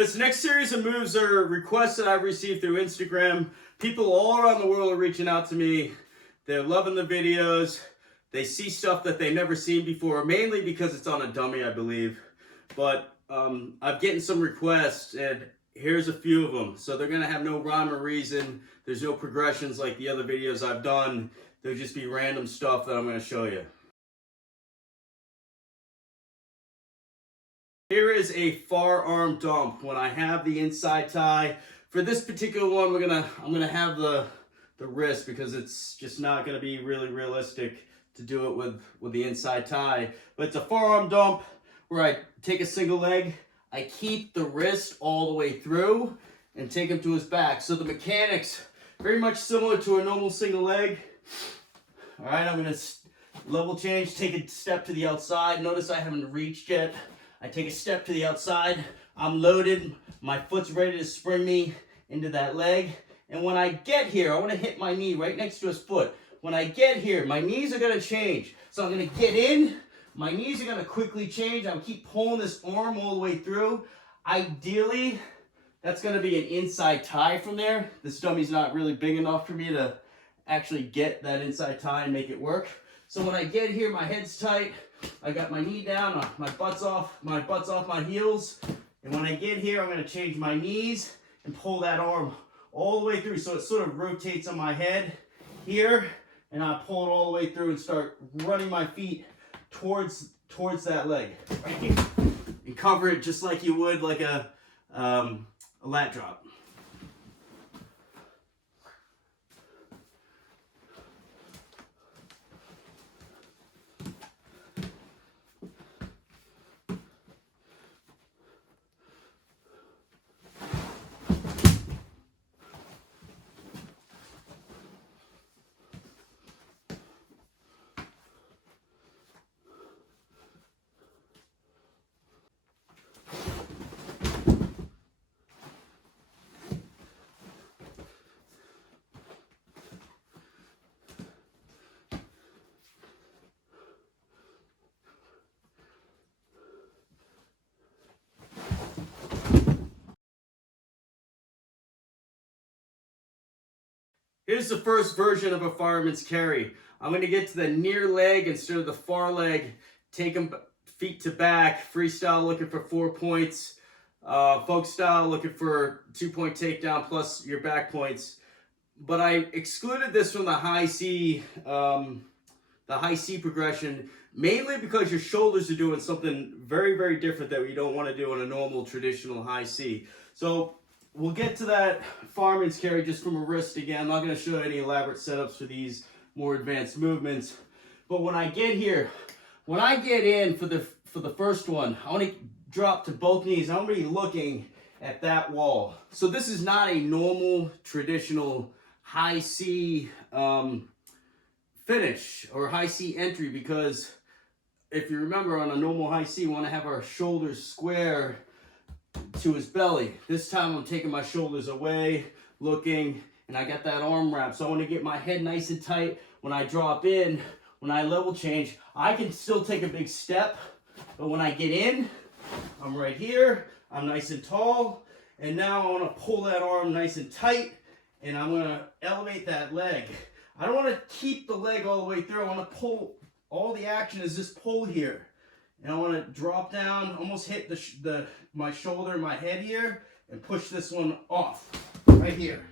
This next series of moves are requests that I've received through Instagram. People all around the world are reaching out to me. They're loving the videos. They see stuff that they've never seen before, mainly because it's on a dummy, I believe. But I'm getting some requests, and here's a few of them. So they're going to have no rhyme or reason. There's no progressions like the other videos I've done. There'll just be random stuff that I'm going to show you. Here is a far arm dump when I have the inside tie. For this particular one, I'm gonna have the wrist because it's just not gonna be really realistic to do it with the inside tie. But it's a far arm dump where I take a single leg, I keep the wrist all the way through and take him to his back. So the mechanics very much similar to a normal single leg. All right, I'm gonna level change, take a step to the outside. Notice I haven't reached yet. I take a step to the outside, I'm loaded, my foot's ready to spring me into that leg. And when I get here, I want to hit my knee right next to his foot. When I get here, my knees are going to change. So I'm going to get in, my knees are going to quickly change. I'll keep pulling this arm all the way through. Ideally, that's going to be an inside tie from there. This dummy's not really big enough for me to actually get that inside tie and make it work. So when I get here, my head's tight. I got my knee down, my butt's off my heels. And when I get here, I'm going to change my knees and pull that arm all the way through. So it sort of rotates on my head here. And I pull it all the way through and start running my feet towards that leg. Right here. And cover it just like you would like a lat drop. Here's the first version of a fireman's carry. I'm going to get to the near leg instead of the far leg. Take them feet to back. Freestyle looking for 4 points. Folk style looking for 2-point takedown plus your back points. But I excluded this from the high C progression, mainly because your shoulders are doing something very, very different that we don't want to do in a normal traditional high C. So we'll get to that fireman's carry just from a wrist again. I'm not going to show any elaborate setups for these more advanced movements. But when I get here, when I get in for the first one, I want to drop to both knees. I'm going to be looking at that wall. So this is not a normal traditional high C finish or high C entry, because if you remember, on a normal high C, we want to have our shoulders square to his belly. This time I'm taking my shoulders away, looking, and I got that arm wrap. So I want to get my head nice and tight. When I drop in, when I level change, I can still take a big step, but when I get in, I'm right here, I'm nice and tall, and now I want to pull that arm nice and tight, and I'm going to elevate that leg. I don't want to keep the leg all the way through. I want to pull. All the action is this pull here. And I want to drop down, almost hit my shoulder and my head here, and push this one off right here.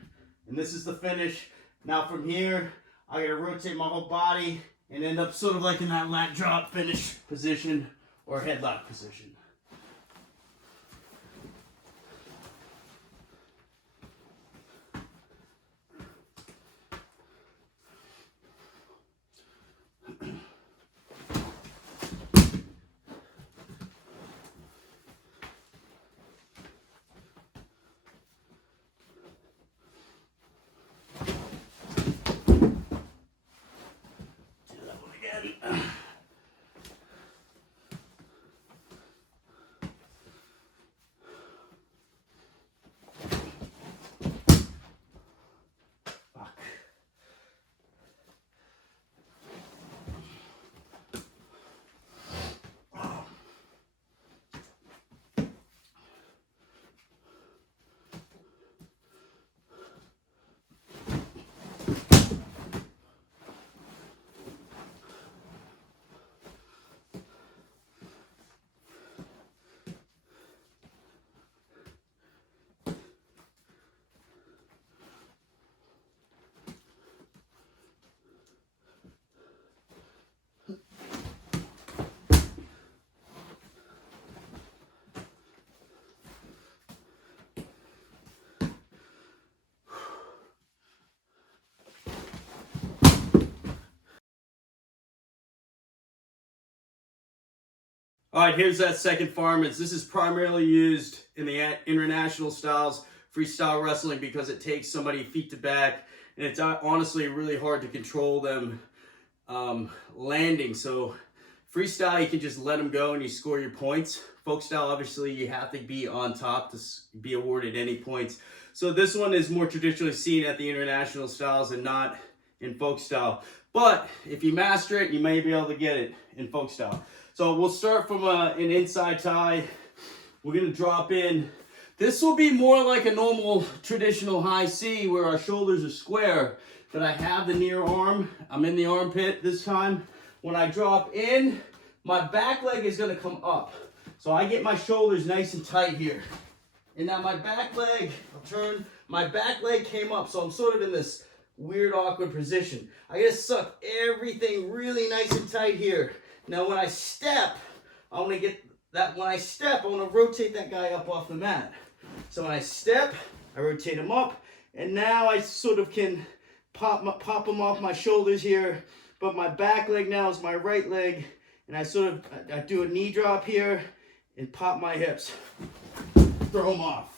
And this is the finish. Now from here, I gotta rotate my whole body and end up sort of like in that lat drop finish position or headlock position. All right, here's that second Fireman's. This is primarily used in the international styles, freestyle wrestling, because it takes somebody feet to back, and it's honestly really hard to control them landing. So freestyle, you can just let them go and you score your points. Folk style, obviously, you have to be on top to be awarded any points. So this one is more traditionally seen at the international styles and not in folk style. But if you master it, you may be able to get it in folk style. So we'll start from an inside tie. We're going to drop in. This will be more like a normal traditional high C where our shoulders are square, but I have the near arm. I'm in the armpit this time. When I drop in, my back leg is going to come up. So I get my shoulders nice and tight here. And now my back leg, I'll turn, my back leg came up. So I'm sort of in this weird, awkward position. I got to suck everything really nice and tight here. Now when I step, I want to get that, when I step, I want to rotate that guy up off the mat. So when I step, I rotate him up, and now I sort of can pop him off my shoulders here, but my back leg now is my right leg, and I do a knee drop here and pop my hips, throw them off.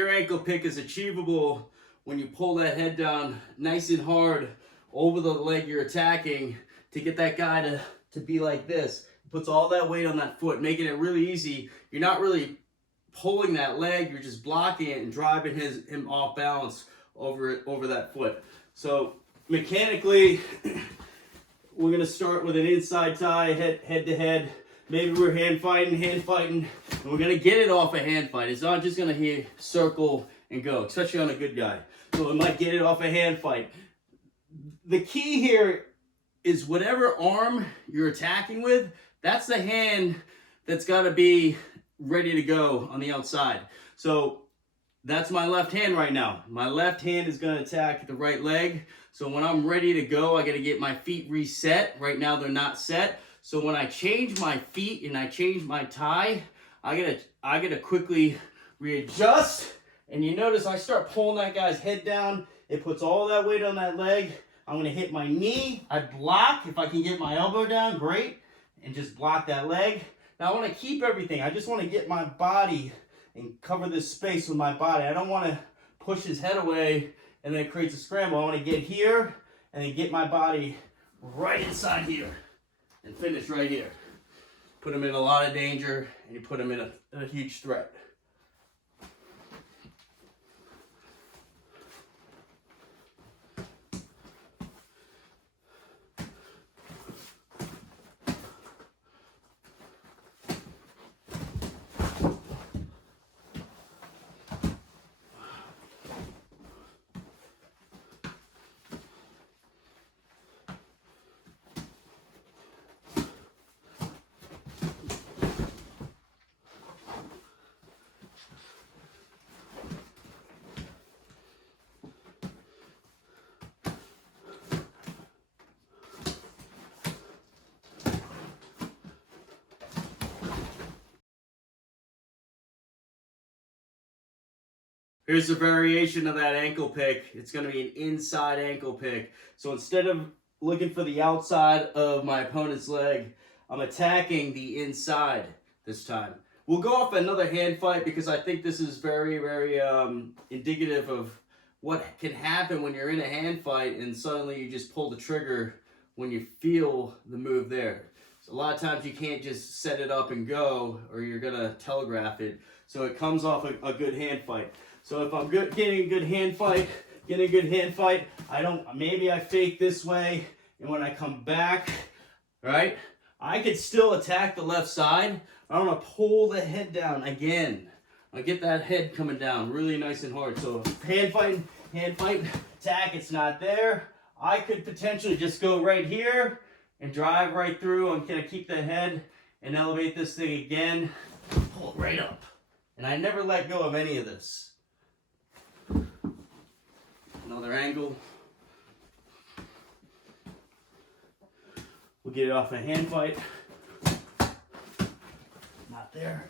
Your ankle pick is achievable when you pull that head down nice and hard over the leg you're attacking to get that guy to be like this. It puts all that weight on that foot, making it really easy. You're not really pulling that leg, you're just blocking it and driving him off balance over that foot. So mechanically, we're going to start with an inside tie, head to head. Maybe we're hand fighting, and we're going to get it off a hand fight. It's not just going to circle and go, especially on a good guy. So we might get it off a hand fight. The key here is whatever arm you're attacking with, that's the hand that's got to be ready to go on the outside. So that's my left hand right now. My left hand is going to attack the right leg. So when I'm ready to go, I got to get my feet reset. Right now they're not set. So when I change my feet and I change my tie, I gotta quickly readjust. And you notice I start pulling that guy's head down. It puts all that weight on that leg. I'm gonna hit my knee. I block. If I can get my elbow down, great. And just block that leg. Now I wanna keep everything. I just wanna get my body and cover this space with my body. I don't wanna push his head away and then it creates a scramble. I wanna get here and then get my body right inside here. And finish right here. Put him in a lot of danger, and you put him in a huge threat. Here's a variation of that ankle pick. It's going to be an inside ankle pick. So instead of looking for the outside of my opponent's leg, I'm attacking the inside this time. We'll go off another hand fight because I think this is very, very indicative of what can happen when you're in a hand fight and suddenly you just pull the trigger when you feel the move there. So a lot of times you can't just set it up and go, or you're gonna telegraph it. So it comes off a good hand fight. So if I'm getting a good hand fight, maybe I fake this way, and when I come back, right, I could still attack the left side. I'm gonna pull the head down again. I get that head coming down really nice and hard. So hand fight, attack, it's not there. I could potentially just go right here and drive right through. I'm gonna keep the head and elevate this thing again, pull it right up. And I never let go of any of this. Another angle. We'll get it off a hand fight. Not there.